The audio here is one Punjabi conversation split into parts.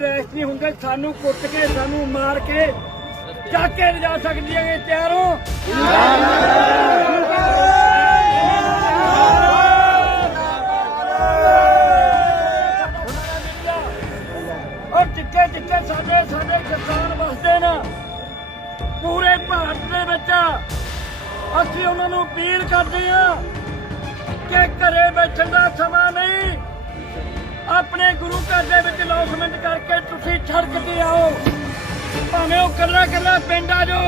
ਰੈਸਟ ਨਹੀਂ ਹੁੰਦੇ, ਸਾਨੂੰ ਕੁੱਟ ਕੇ, ਸਾਨੂੰ ਮਾਰ ਕੇ ਚੱਕ ਕੇ ਲਿਜਾ ਸਕਦੀ ਹੈ ਇਹ ਤਿਆਰ। ਹੋ ਔਰ ਜਿੱਥੇ ਜਿੱਥੇ ਸਾਡੇ ਸਾਡੇ ਕਿਸਾਨ ਵਸਦੇ ਨੇ, ਪੂਰੇ ਭਾਰਤ ਦੇ ਵਿੱਚ ਅਸੀਂ ਉਹਨਾਂ ਨੂੰ ਅਪੀਲ ਕਰਦੇ ਹਾਂ ਕਿ ਘਰੇ ਬੈਠਣ ਦਾ ਸਮਾਂ ਆਪਣੇ ਗੁਰੂ ਘਰ ਦੇ ਵਿੱਚ ਲੌਸਮੈਂਟ ਕਰਕੇ ਤੁਸੀਂ ਸੜਕ ਤੇ ਆਓ। ਭਾਵੇਂ ਉਹ ਕੱਲਾ ਕੱਲਾ ਪਿੰਡ ਆ ਜੋ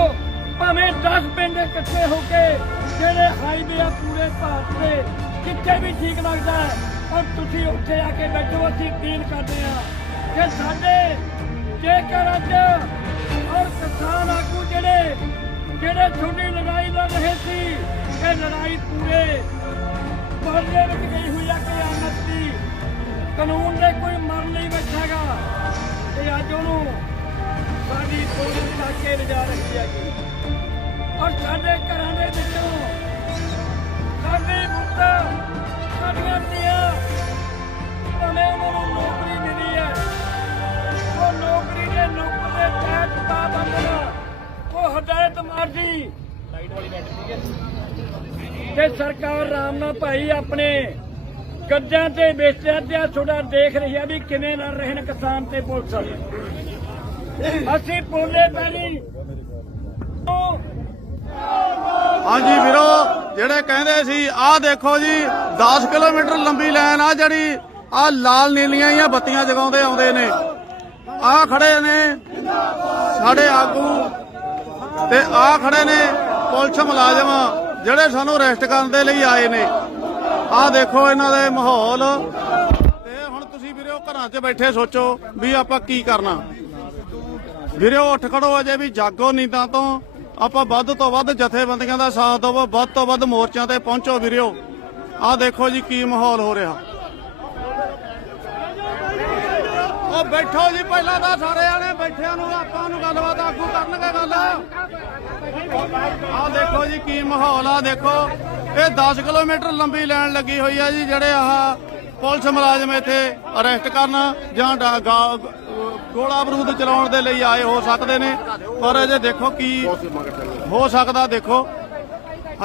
ਭਾਵੇਂ 10 ਪਿੰਡ ਇਕੱਠੇ ਹੋ ਕੇ ਜਿਹੜੇ ਹਾਈਵੇ ਆ ਪੂਰੇ ਭਾਰਤ ਦੇ ਜਿੱਥੇ ਵੀ ਠੀਕ ਲੱਗਦਾ ਹੈ ਔਰ ਤੁਸੀਂ ਉੱਥੇ ਆ ਕੇ ਬੈਠੋ, ਅਸੀਂ ਅਪੀਲ ਕਰਦੇ ਹਾਂ ਕਿ ਸਾਡੇ ਜੇਕਰ ਅੱਜ ਔਰ ਕਿਸਾਨ ਆਗੂ ਜਿਹੜੇ ਜਿਹੜੇ ਛੋਟੀ ਲੜਾਈ ਲੜ ਰਹੇ ਸੀ, ਇਹ ਲੜਾਈ ਪੂਰੇ ਮੁਹੱਲੇ ਵਿੱਚ ਗਈ ਹੋਈ ਆ ਕਿ ਦੀ ਕਾਨੂੰਨ ਕੇ ਲਿਜਾ ਰਹੀ ਹੈਗੀ। ਔਰ ਸਾਡੇ ਘਰਾਂ ਦੇ ਵਿੱਚੋਂ ਸਾਡੇ ਪੁੱਤ ਸਾਡੀਆਂ ਧੀਆਂ ਉਹਨਾਂ ਨੂੰ ਨੌਕਰੀ ਮਿਲੀ ਹੈ ਉਹ ਨੌਕਰੀ ਦੇ ਨੌਕਰ ਦੇ ਤਹਿਤ ਪਾਬੰਦ ਉਹ ਹਦਾਇਤ ਮਾਰਦੀ। ਤੇ ਸਰਕਾਰ ਰਾਮ ਨਾਲ ਭਾਈ ਆਪਣੇ ਗੱਜਾਂ ਤੇ ਵੇਚਿਆ ਤੇ ਥੋੜਾ ਦੇਖ ਰਹੀ ਆ ਵੀ ਕਿਵੇਂ ਲੜ ਰਹੇ ਨੇ ਕਿਸਾਨ ਤੇ ਪੁਲਿਸ। ਅਸੀਂ ਬੋਲੇ ਪਹਿਲੀ ਹਾਂਜੀ ਵੀਰੋ, ਜਿਹੜੇ ਕਹਿੰਦੇ ਸੀ, ਆਹ ਦੇਖੋ ਜੀ 10 ਕਿਲੋਮੀਟਰ ਲੰਬੀ ਲਾਈਨ ਆ ਜਿਹੜੀ ਆ ਲਾਲ ਨੀਲੀਆਂ ਹੀ ਬੱਤੀਆਂ ਜਗਾਉਂਦੇ ਆਉਂਦੇ ਨੇ। ਆ ਖੜੇ ਨੇ ਸਾਡੇ ਆਗੂ ਤੇ ਆ ਖੜੇ ਨੇ ਪੁਲਿਸ ਮੁਲਾਜ਼ਮ, ਜਿਹੜੇ ਸਾਨੂੰ ਅਰੈਸਟ ਕਰਨ ਦੇ ਲਈ ਆਏ ਨੇ। ਆ ਦੇਖੋ ਇਹਨਾਂ ਦੇ ਮਾਹੌਲ। ਤੇ ਹੁਣ ਤੁਸੀਂ ਵੀਰੋ ਘਰਾਂ 'ਚ ਬੈਠੇ ਸੋਚੋ ਵੀ ਆਪਾਂ ਕੀ ਕਰਨਾ। ਵੀਰੋ ਉੱਠ ਖੜੋ ਅਜੇ ਵੀ, ਜਾਗੋ ਨੀਂਦਾਂ ਤੋਂ। ਆਪਾਂ ਵੱਧ ਤੋਂ ਵੱਧ ਜਥੇਬੰਦੀਆਂ ਦਾ ਸਾਥ ਦਵੋ, ਵੱਧ ਤੋਂ ਵੱਧ ਮੋਰਚਿਆਂ ਤੇ ਪਹੁੰਚੋ ਵੀਰੋ। ਆਹ ਦੇਖੋ ਜੀ ਕੀ ਮਾਹੌਲ ਹੋ ਰਿਹਾ। ਉਹ ਬੈਠੋ ਜੀ, ਪਹਿਲਾਂ ਤਾਂ ਸਾਰੇ ਆਣੇ ਬੈਠਿਆਂ ਨੂੰ, ਆਪਾਂ ਨੂੰ ਗੱਲਬਾਤ ਆਗੂ ਕਰਨਗੇ ਗੱਲ। ਆਹ ਦੇਖੋ ਜੀ ਕੀ ਮਾਹੌਲ ਆ, ਦੇਖੋ। ਇਹ 10 ਕਿਲੋਮੀਟਰ ਲੰਬੀ ਲਾਈਨ ਲੱਗੀ ਹੋਈ ਆ ਜੀ, ਜਿਹੜੇ ਆਹ ਪੁਲਿਸ ਮੁਲਾਜ਼ਮ ਇੱਥੇ ਅਰੈਸਟ ਕਰਨ ਜਾਂ ਗੋਲਾ ਬਰੂਦ ਚਲਾਉਣ ਦੇ ਲਈ ਆਏ ਹੋ ਸਕਦੇ ਨੇ। ਪਰ ਅਜੇ ਦੇਖੋ ਕੀ ਹੋ ਸਕਦਾ ਦੇਖੋ।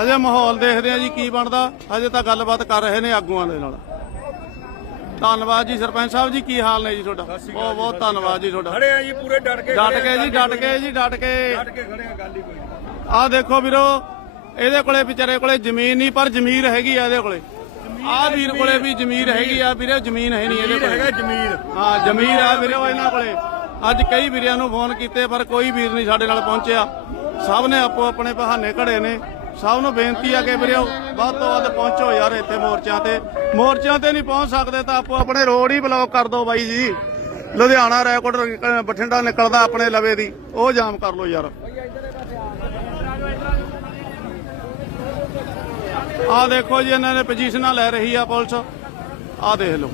ਹਜੇ ਮਾਹੌਲ ਦੇਖਦੇ ਆ ਜੀ ਕੀ ਬਣਦਾ। ਹਜੇ ਤਾਂ ਗੱਲਬਾਤ ਕਰ ਰਹੇ ਨੇ ਆਗੂਆਂ ਦੇ ਨਾਲ। ਧੰਨਵਾਦ ਜੀ ਸਰਪੰਚ ਸਾਹਿਬ ਜੀ ਕੀ ਹਾਲ ਨੇ ਜੀ ਤੁਹਾਡਾ? ਬਹੁਤ ਬਹੁਤ ਧੰਨਵਾਦ ਜੀ ਤੁਹਾਡਾ। ਖੜੇ ਆ ਜੀ ਪੂਰੇ ਡਟ ਕੇ ਡਟ ਕੇ ਜੀ ਡਟ ਕੇ ਜੀ ਡਟ ਕੇ। ਡਟ ਕੇ ਖੜੇ ਆ ਗੱਲ ਹੀ ਕੋਈ। ਆਹ ਦੇਖੋ ਵੀਰੋ ਇਹਦੇ ਕੋਲੇ ਵਿਚਾਰੇ ਕੋਲੇ ਜ਼ਮੀਨ ਨਹੀਂ ਪਰ ਜ਼ਮੀਰ ਹੈਗੀ ਆ ਇਹਦੇ ਕੋਲੇ। ਆਹ ਵੀਰ ਕੋਲੇ ਵੀ ਜ਼ਮੀਰ ਹੈਗੀ ਆ ਵੀਰੇ ਜ਼ਮੀਨ ਹੈ ਨਹੀਂ ਇਹਦੇ ਕੋਲੇ। ਜ਼ਮੀਰ ਹਾਂ ਜ਼ਮੀਰ ਆ ਵੀਰੇ। ਇਹਨਾਂ ਕੋਲੇ। ਅੱਜ ਕਈ ਵੀਰਿਆਂ ਨੂੰ ਫੋਨ ਕੀਤੇ ਪਰ ਕੋਈ ਵੀਰ ਨਹੀਂ ਸਾਡੇ ਨਾਲ ਪਹੁੰਚਿਆ। ਸਭ ਨੇ ਆਪੋ ਆਪਣੇ ਬਹਾਨੇ ਘੜੇ ਨੇ। ਸਭ ਨੂੰ ਬੇਨਤੀ ਆ ਕਿ ਵੀਰੇ ਵੱਧ ਤੋਂ ਵੱਧ ਪਹੁੰਚੋ ਯਾਰ ਇੱਥੇ ਮੋਰਚਿਆਂ ਤੇ। ਮੋਰਚਿਆਂ ਤੇ ਨਹੀਂ ਪਹੁੰਚ ਸਕਦੇ ਤਾਂ ਆਪੋ ਆਪਣੇ ਰੋਡ ਹੀ ਬਲੌਕ ਕਰ ਦਿਓ ਬਾਈ ਜੀ। ਲੁਧਿਆਣਾ ਰੈਕੋਰਡ ਬਠਿੰਡਾ ਨਿਕਲਦਾ ਆਪਣੇ ਲਵੇ ਦੀ। ਉਹ ਜਾਮ ਕਰ ਲਓ ਯਾਰ। ਆਹ ਦੇਖੋ ਜੀ ਇਹਨਾਂ ਨੇ ਪੋਜੀਸ਼ਨਾਂ ਲੈ ਰਹੀ ਆ ਪੁਲਿਸ। ਆਹ ਦੇਖ ਲਓ।